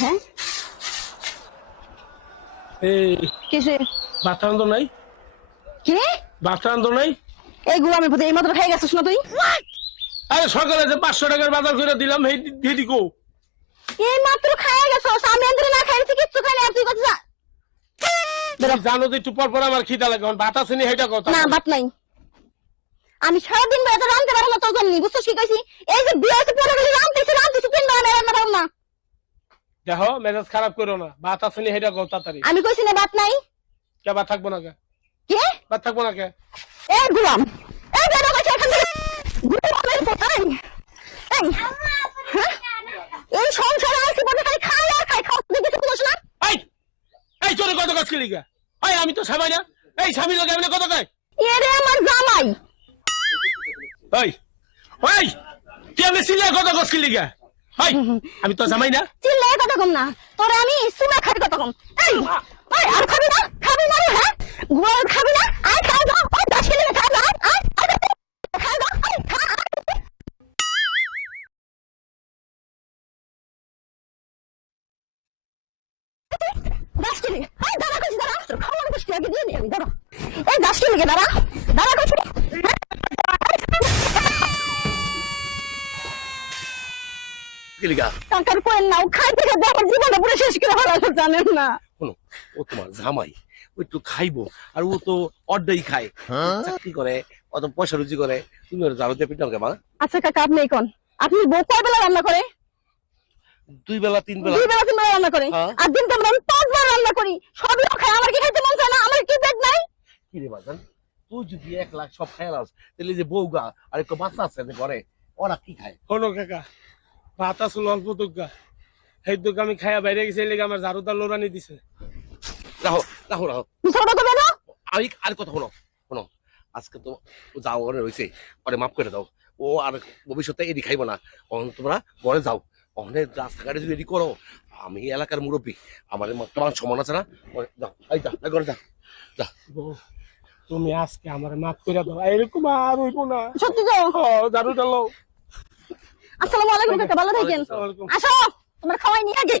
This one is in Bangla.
হ্যাঁ এই কিসে বাতানন্দ নাই কি বাতানন্দ নাই এই গু আমি এই মাত্র খাই গেছিস না তুই আরে সকালে যে 500 টাকার বাজার করে দিলাম এই দিদি কো এই মাত্র খাই গেছিস আমি আন্দরে না খাইছি কিচ্ছু খাই না তুই কত যা জানো যে একটু পর পর আমার খিদা লাগে ভাত আছে নি হেটা কথা না ভাত নাই আমি সারাদিন বেলা রাঁধতে পারবো না তোর জন্য বুঝছিস কি কইছি এই যে বিয়ে আছে পরে গেলে রাঁধতেছি 3 বার রান্না পারবো না দেখো মেজাজ খারাপ করো না ভাত আছে নি হেটা কথা তাড়াতাড়ি আমি কইছি না ভাত নাই কে ভাত থাকবো না কে কে ভাত থাকবো না কে এই গুলাম এই বেরো কইছে এখান থেকে গুলামের পোতাই এই এই সংসারে আইছি বলে খালি খাই আর খাই খাও তুই কিছু বলিস না এই এই তোর কত কাজ কি লিগা এই আমি তো স্বামী না এই স্বামী লাগে আমি কত কই এরে আমার জামাই এই ওই তুই আমি সিলে কত কাজ কি লিগা এই আমি তো জামাই না চিল্লায় কথা কম না তোরে আমি সুমা খাই কথা কম এই ওই আর খাবি না হ্যাঁ গোল খাবি না আই খাই দাও ওই 10 কিলো খাই দাও আই খাই দাও আই খা 10 কিলো আই দাঁড়া কইছি দাঁড়া খাওয়ার কইছি আগে দিয়ে আমি দাঁড়া এই 10 কিলো দাঁড়া কইছি টাকার কোয়েন নাও খাইতে খাইতে আমার জীবনটা পুরো শেষ করে ফেলাছো জানেন না শোনো ও তোমার জামাই ও একটু খাইবো আর ও তো অর্ধেই খায় চাকরি করে অত পয়সা রুজি করে তুমি ওর জানো দিয়ে পিটাও কেমন আচ্ছা কাকা আপনি কোন আপনি বউ কয় বেলা রান্না করে 2 বেলা 3 বেলা 2 বেলা 3 বেলা রান্না করে আর দিন আমরা 5 বার রান্না করি সবই খাই আমার কি খাইতে মন চায় না আমার কি পেট নাই কি রে বাজান তুই যদি 1 লাখ সব খাই লাস তাহলে যে বউগা আর একটু বাচ্চা আছে যে ঘরে ওরা কি খায় শোনো কাকা ভাত আছে অল্প দুগা এই দুগা আমি খাইয়া বাইরে গেছি এই লেগে আমার ঝাড়ুদার লোরানি দিছে রাখো রাখো রাখো মিছা কথা বলো আর কথা শোনো শোনো আজকে তো যাও ঘরে রয়েছে পরে মাফ করে দাও ও আর ভবিষ্যতে এদি খাইবো না তোমরা ঘরে যাও অনেক রাস্তাঘাটে যদি এদি করো আমি এলাকার মুরব্বী আমার তোমার সমান আছে না যাও এই যা ঘরে যা যা তুমি আজকে আমার মাফ করে দাও এরকম আর হইব না সত্যি তো ঝাড়ুটা লও আসসালামু আলাইকুম কাকা ভালো থাকেন আসো তোমার খাওয়াই নি আগে